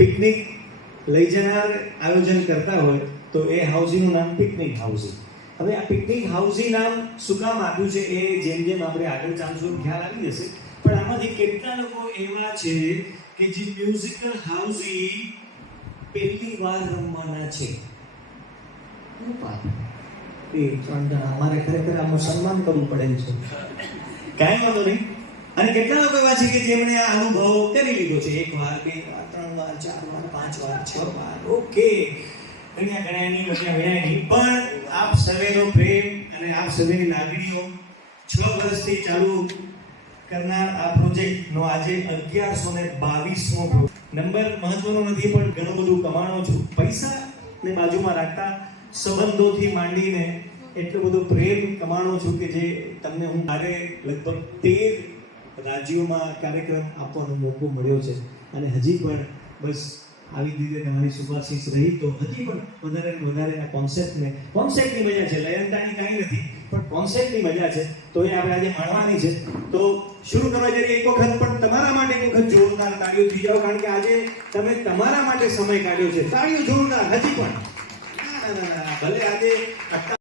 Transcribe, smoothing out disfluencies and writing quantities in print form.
Picnic લઈ જનાર આયોજન કરતા હોય તો એ હાઉસીનું નામ પિકનિક હાઉસી. હવે આ પિકનિક હાઉસી નામ શું કામ આપ્યું છે એ જેમ જેમ આપણે આગળ ચાલશું ખ્યાલ આવી જશે. પણ આમાંથી કેટલા લોકો એવા છે કે જે મ્યુઝિકલ હાઉસી પહેલી વાર રમવાના છે? એ 3 જણા અમારે ખરેખર આનું સન્માન કરવું પડે છે. કાંઈ વાંધો નહીં. અને કેટલા લોકો એવા છે કે જેમણે આ અનુભવ કરી લીધો છે? 1 વાર, 2 વાર, 3 વાર, 4 વાર, 5 વાર, 6 વાર. ઓકે, ઘણી મજા વિનાયની. પણ આપ સર્વેનો પ્રેમ અને આપ સર્વેની લાગણીઓ 6 વર્ષથી ચાલુ કરનાર આ પ્રોજેક્ટનો આજે 1122મો નંબર મહત્વનો નથી, પણ ઘણું બધું કમાણો છું. પૈસાને બાજુમાં રાખતા સંબંધોથી માંડીને એટલો બધો પ્રેમ કમાણો છું કે જે તમને હું મારે લગભગ 13 રાજ્યોમાં કાર્યક્રમ આપવાનો મોકો મળ્યો છે. અને હજી પણ બસ આવી રીતે તમારી શુભાશીષ રહી તો હજી પણ વધારે ને વધારે આ કોન્સેપ્ટની મજા છે. લયનતાની કાંઈ નથી, પણ કોન્સેપ્ટની મજા છે. તો એ આપણે આજે માણવાની છે. તો શરૂ કરવા જઈએ એક વખત, પણ તમારા માટે એક વખત જોરદાર તાળીઓ થઈ જાઓ, કારણ કે આજે તમે તમારા માટે સમય કાઢ્યો છે. તાળીઓ જોરદાર હજી પણ. ભલે આજે